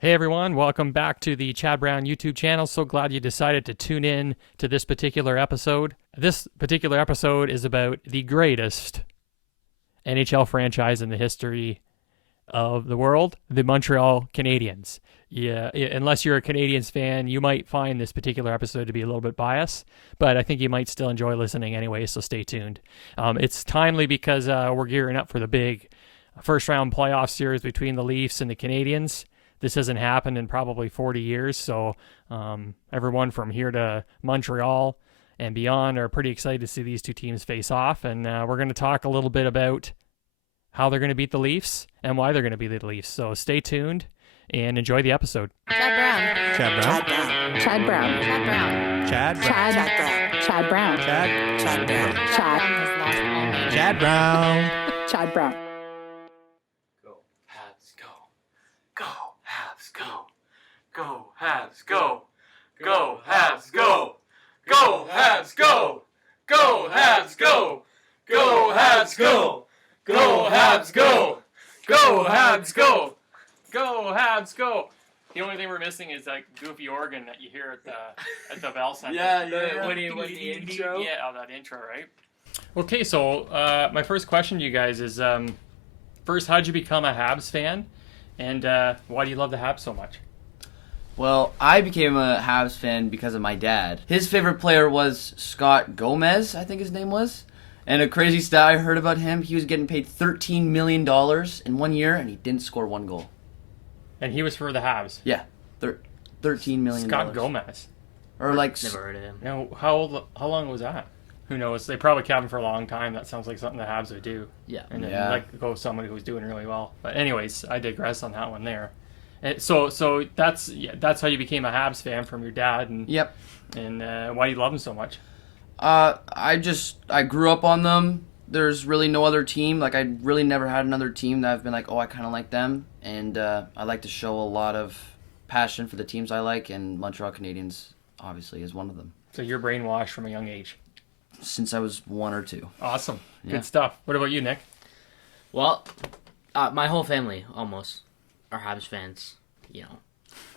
Hey everyone, welcome back to the Chad Brown YouTube channel. So glad you decided to tune in to this particular episode. This particular episode is about the greatest NHL franchise in the history of the world, the Montreal Canadiens. Yeah, unless you're a Canadiens fan, you might find this particular episode to be a little bit biased, but I think you might still enjoy listening anyway, so stay tuned. It's timely because we're gearing up for the big first round playoff series between the Leafs and the Canadiens. This hasn't happened in probably 40 years, so everyone from here to Montreal and beyond are pretty excited to see these two teams face off, and we're going to talk a little bit about how they're going to beat the Leafs and why they're going to beat the Leafs. So stay tuned and enjoy the episode. Chad Brown. Chad Brown. Chad Brown. Chad Brown. Chad Brown. Chad Brown. Chad Brown. Chad Chad Brown. Chad Brown. Go, Habs, go. Go, Habs, go. Go, Habs, go. Go, Habs, go. Go, Habs, go. Go, Habs, go. Go, Habs, go. Go, Habs, go. Go, Habs, go. Go, Habs, go. The only thing we're missing is that goofy organ that you hear at the Bell Center. When the intro. Yeah, that intro, right? Okay, so my first question to you guys is, first, how'd you become a Habs fan? And why do you love the Habs so much? Well, I became a Habs fan because of my dad. His favorite player was Scott Gomez, I think his name was. And a crazy stat I heard about him, he was getting paid $13 million in 1 year, and he didn't score one goal. And he was for the Habs. Yeah, $13 million. Scott Gomez. Or like, Never heard of him. Now, how long was that? Who knows? They probably kept him for a long time. That sounds like something the Habs would do. Yeah. And then Yeah. like go somebody who's doing really well. But anyways, I digress on that one there. And so that's how you became a Habs fan from your dad, and yep. And why do you love him so much? I grew up on them. There's really no other team. Like, I really never had another team that I've been like, oh, I kind of like them. And I like to show a lot of passion for the teams I like, and Montreal Canadiens obviously is one of them. So you're brainwashed from a young age. Since I was 1 or 2. Awesome. Yeah. Good stuff. What about you, Nick? Well, my whole family almost are Habs fans. You know,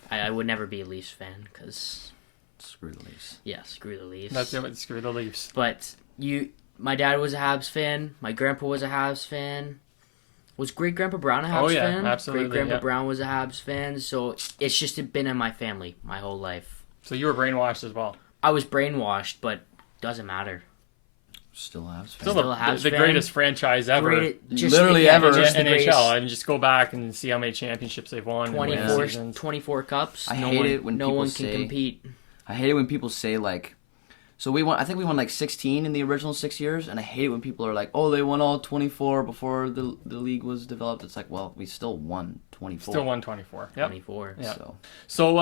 I would never be a Leafs fan because, Screw the Leafs. yeah, screw the Leafs. That's it. Screw the Leafs. But my dad was a Habs fan. My grandpa was a Habs fan. Was great grandpa Brown a Habs fan? Absolutely. Great grandpa Yeah. Brown was a Habs fan. So it's just been in my family my whole life. So you were brainwashed as well. I was brainwashed, but doesn't matter. Still Habs fan. Still Still a Habs the fan. greatest franchise ever. Literally ever. in just the greatest. NHL. And just go back and see how many championships they've won. in 24, seasons. 24 cups. I no hate one, it when no people one say- can compete. I hate it when people say, like, so I think we won like 16 in the original 6 years, and I hate it when people are like, oh, they won all 24 before the league was developed. It's like, well, we still won 24. Still won 24. Yep. 24. Yeah. So,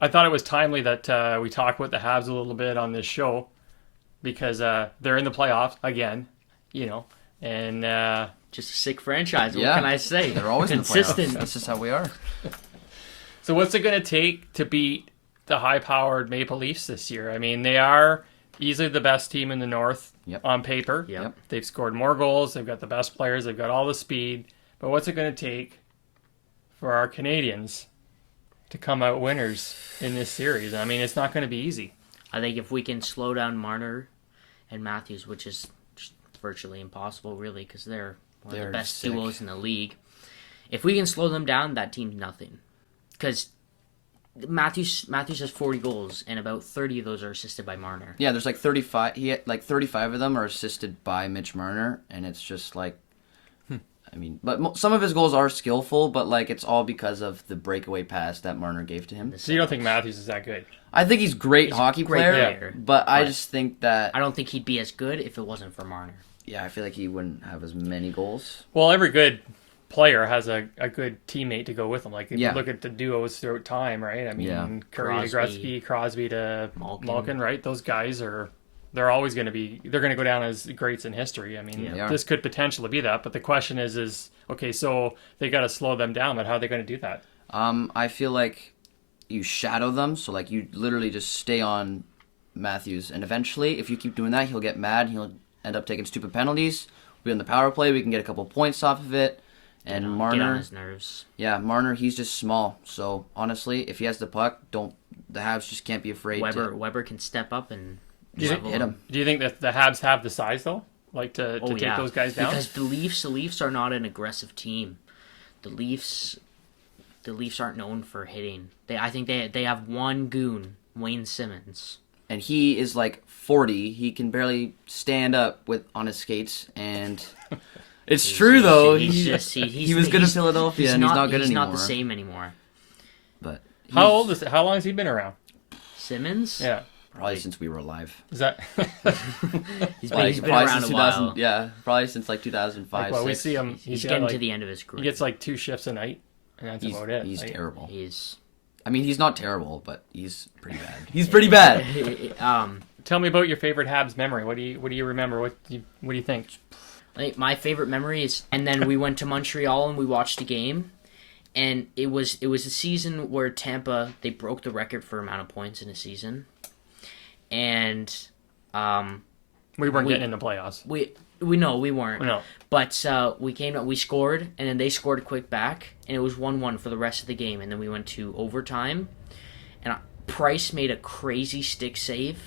I thought it was timely that we talk about the Habs a little bit on this show because they're in the playoffs again, and Just a sick franchise. What Yeah. can I say? they're always consistent. in the playoffs. That's just how we are. so what's it going to take to beat the high-powered Maple Leafs this year? I mean, they are easily the best team in the North on paper. Yep. They've scored more goals. They've got the best players. They've got all the speed. But what's it going to take for our Canadians to come out winners in this series? I mean, it's not going to be easy. I think if we can slow down Marner and Matthews, which is just virtually impossible, really, because they're one of They're the best sick. duos in the league. If we can slow them down, that team's nothing. Because Matthews has 40 goals, and about 30 of those are assisted by Marner. Yeah, there's like 35. He had like 35 of them are assisted by Mitch Marner, and it's just like, I mean, but some of his goals are skillful, but like it's all because of the breakaway pass that Marner gave to him. So you don't think Matthews is that good? I think he's great hockey great player, player, but I but just think that I don't think he'd be as good if it wasn't for Marner. yeah, I feel like he wouldn't have as many goals. Well, every good player has a good teammate to go with them. Like, if Yeah. you look at the duos throughout time, right? I mean, Yeah. Curry to Crosby. Gretzky, Crosby to Malkin. Malkin, right? Those guys they're always going to they're going to go down as greats in history. I mean, Yeah, they are. this could potentially be that. But the question is, okay, so they got to slow them down, but how are they going to do that? I feel like you shadow them, so like you literally just stay on Matthews, and eventually, if you keep doing that, he'll get mad. He'll end up taking stupid penalties. We'll be on the power play. We can get a couple points off of it, And Get on Marner, his nerves. yeah, Marner, he's just small. So honestly, if he has the puck, the Habs just can't be afraid Weber can step up and to level hit him. Do you think that the Habs have the size though, like to take those guys down? Because the Leafs are not an aggressive team. The Leafs aren't known for hitting. I think they have one goon, Wayne Simmons. And he is like 40. He can barely stand up on his skates, and it's true though. He was good in Philadelphia, and he's not good anymore. He's not the same anymore. But How long has he been around? Simmons? Yeah. Probably since we were alive. Is that He's Like, been probably around since a while. Yeah, probably since like 2005. well, we 6. see him. He's got, getting like, to the end of his career. He gets like 2 shifts a night, and that's about it. He's Like, terrible. He's I mean, he's not terrible, but he's pretty bad. He's pretty bad. Tell me about your favorite Habs memory. What do you remember? What do you think? Like, my favorite memory is, and then we went to Montreal and we watched a game, and it was a season where Tampa, they broke the record for amount of points in a season, and We weren't getting in the playoffs. we weren't. No. But we scored, and then they scored a quick back, and it was 1-1 for the rest of the game, and then we went to overtime, and Price made a crazy stick save.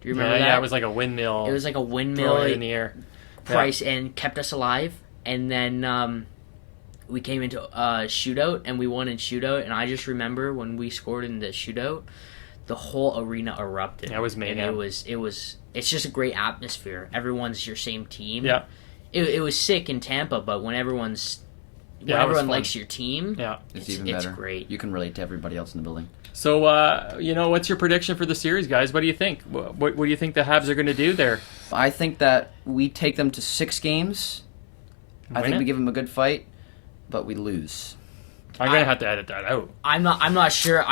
Do you remember that? Yeah, it was like a windmill. It was like a throw windmill it in the air. Price and kept us alive, and then we came into a shootout, and we won in shootout, and I just remember when we scored in the shootout, the whole arena erupted. Yeah, it was mayhem. And it's just a great atmosphere. Everyone's your same team. Yeah. It was sick in Tampa, but when everyone it was everyone fun. likes your team, Yeah. It's even better. It's great. You can relate to everybody else in the building. So, what's your prediction for the series, guys? What do you think? What do you think the Habs are going to do there? I think that we take them to 6 games. I think we give them a good fight, but we lose. I'm going to have to edit that out. I'm not sure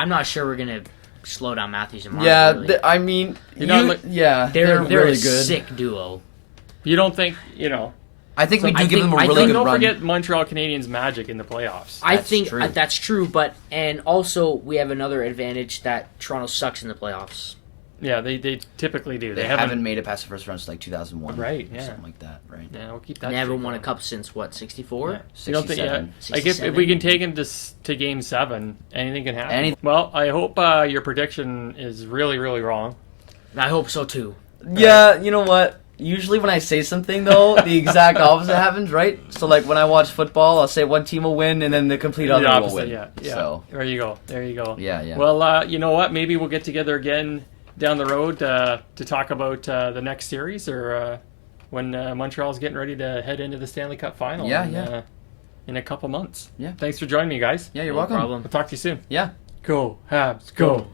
we're gonna slow down Matthews and Marner. Yeah, really. I mean, know, they're they're really a good. sick duo. You don't think, I think we do I give think- them a I really think- good don't run. forget Montreal Canadiens' magic in the playoffs. I That's think true. that's true, and also we have another advantage that Toronto sucks in the playoffs. Yeah, they typically do. They haven't made it past the first round since like 2001. Right, or yeah. something like that, right? Yeah, we'll keep that. They haven't streak won a going. cup since what, 64? Yeah. You don't think, yeah, 67. like if we can take him to Game 7, anything can happen. Well, I hope your prediction is really, really wrong. I hope so too. Yeah, you know what? Usually when I say something, though, the exact opposite happens, right? So, like, when I watch football, I'll say one team will win, and then the complete other will win. Yeah. So, There you go. yeah. Well, you know what? Maybe we'll get together again down the road to talk about the next series, or when Montreal's getting ready to head into the Stanley Cup final. Yeah. In a couple months. Yeah. Thanks for joining me, guys. Yeah, you're No welcome. problem. We'll talk to you soon. Yeah. Go Habs, go!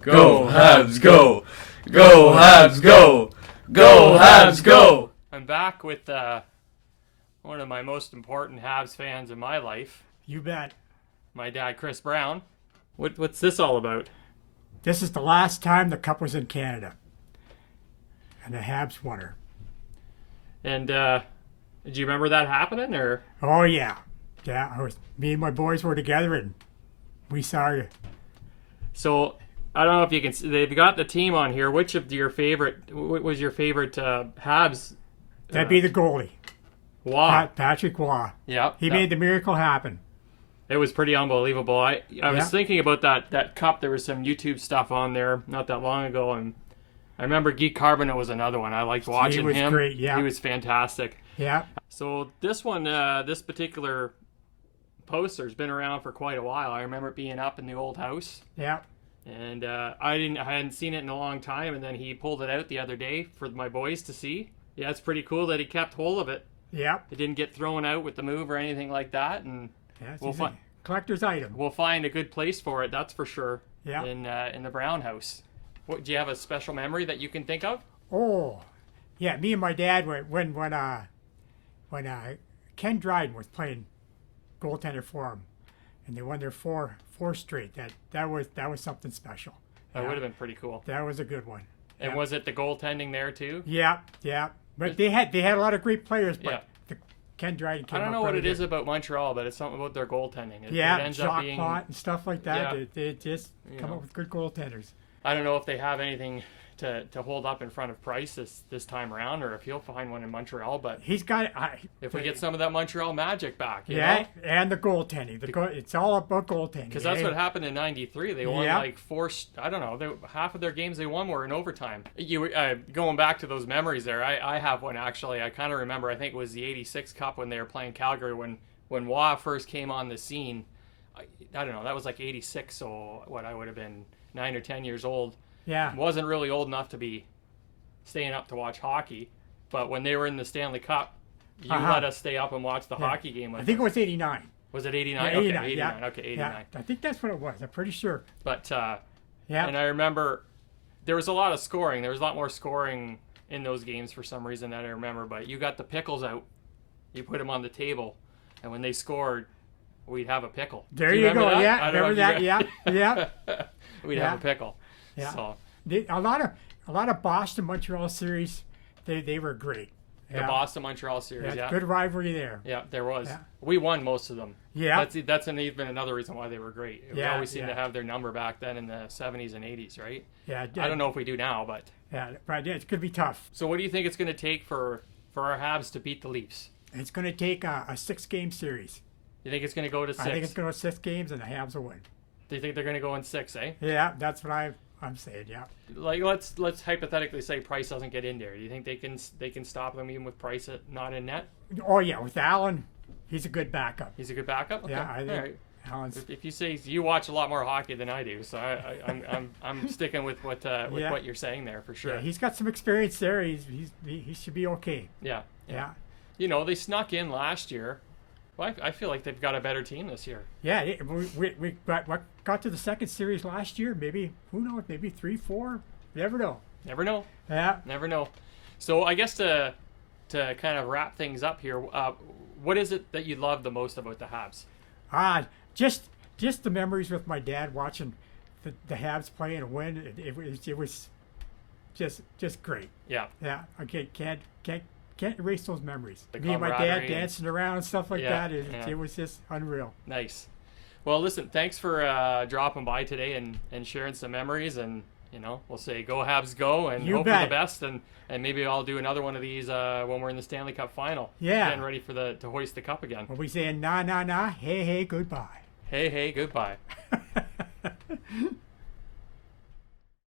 Go, Habs, go! Go, Habs, go! Go, Habs, go! I'm back with one of my most important Habs fans in my life, You bet. my dad, Chris Brown. What's this all about? This is the last time the Cup was in Canada. And the Habs won her. And did you remember that happening, or? Oh, yeah. Yeah, me and my boys were together, and we saw her. So I don't know if you can see, they've got the team on here. Which of your favorite, what was your favorite Habs? That'd be the goalie, Wow. Patrick Waugh. Yeah. He made the miracle happen. It was pretty unbelievable. I was Yeah. thinking about that cup. There was some YouTube stuff on there not that long ago, and I remember Guy Carbonneau was another one. I liked watching was him. great, yeah. He was fantastic. Yeah. So this one, this particular poster's been around for quite a while. I remember it being up in the old house, Yeah. and I hadn't seen it in a long time. And then he pulled it out the other day for my boys to see. Yeah, it's pretty cool that he kept hold of it. Yeah. It didn't get thrown out with the move or anything like that, and That's We'll easy. find- Collector's item. we'll find a good place for it. That's for sure. Yeah. In the Brown house. What, do you have a special memory that you can think of? Oh, yeah. Me and my dad when Ken Dryden was playing goaltender for him, and they won their four straight. That was something special. That Yeah. would have been pretty cool. That was a good one. And Yeah. was it the goaltending there too? Yeah, yeah. But they had a lot of great players, but Yeah. Ken Dryden came I don't up know what really it is good. about Montreal, but it's something about their goaltending. It Yeah, ends up shot being. and stuff like that. Yeah. They just come know. up with good goaltenders. I don't know if they have anything to hold up in front of Price this time around, or if he'll find one in Montreal. But He's got if we get some of that Montreal magic back, you yeah, know? and the goaltending. It's all about goaltending. Because that's eh? what happened in '93. They won Yeah. like I don't know, half of their games they won were in overtime. You going back to those memories there, I have one actually. I kind of remember, I think it was the '86 Cup when they were playing Calgary when Waugh first came on the scene. I don't know, that was like '86, so what, I would have been 9 or 10 years old. Yeah. Wasn't really old enough to be staying up to watch hockey, but when they were in the Stanley Cup, you let us stay up and watch the hockey game with I think it us. was 89. Was it 89? Yeah, Okay, 89, 89. yeah. Okay, 89. Yeah, I think that's what it was. I'm pretty sure. But Yeah. and I remember there was a lot of scoring. There was a lot more scoring in those games for some reason that I remember. But you got the pickles out. You put them on the table, and when they scored, we'd have a pickle. There Do you remember go. that? Yeah, I don't know remember if you that? Yeah, yeah. We'd Yeah. have a pickle. Yeah. So A lot of Boston Montreal series, they were great. the Boston Montreal series, yeah. Good rivalry there. Yeah, there was. Yeah. We won most of them. Yeah. That's even another reason why they were great. We Yeah, always seemed to yeah. have their number back then in the 70s and 80s, right? Yeah, I don't know if we do now, but Yeah, but yeah, it's gonna be tough. so what do you think it's going to take for our Habs to beat the Leafs? It's gonna take a 6-game series. You think it's going to go to 6? I think it's gonna go 6 games and the Habs will win. Do you think they're going to go in 6, eh? Yeah, that's what I'm saying. Yeah. Like let's hypothetically say Price doesn't get in there. Do you think they can stop them even with Price not in net? Oh yeah, with Allen, he's a good backup. He's a good backup. Okay. Yeah, I think All right. Allen's. If you say you watch a lot more hockey than I do, so I'm sticking with what Yeah. what you're saying there for sure. Yeah, he's got some experience there. He should be okay. Yeah. Yeah. You know, they snuck in last year. Well, I feel like they've got a better team this year. Yeah, we got to the second series last year. Maybe, who knows? Maybe 3, 4. You never know. Never know. Yeah. Never know. So I guess to kind of wrap things up here, what is it that you love the most about the Habs? Just the memories with my dad watching the Habs play and win. It was just great. Yeah. Yeah. Okay. Can't erase those memories. The Me and my dad camaraderie. dancing around and stuff like Yeah, that. yeah. It was just unreal. Nice. Well, listen, thanks for dropping by today and sharing some memories. And, you know, we'll say go Habs go and You hope for bet. the best. And maybe I'll do another one of these when we're in the Stanley Cup final. Yeah. Getting ready for to hoist the cup again. When we saying nah, nah, nah, hey, hey, goodbye. Hey, goodbye.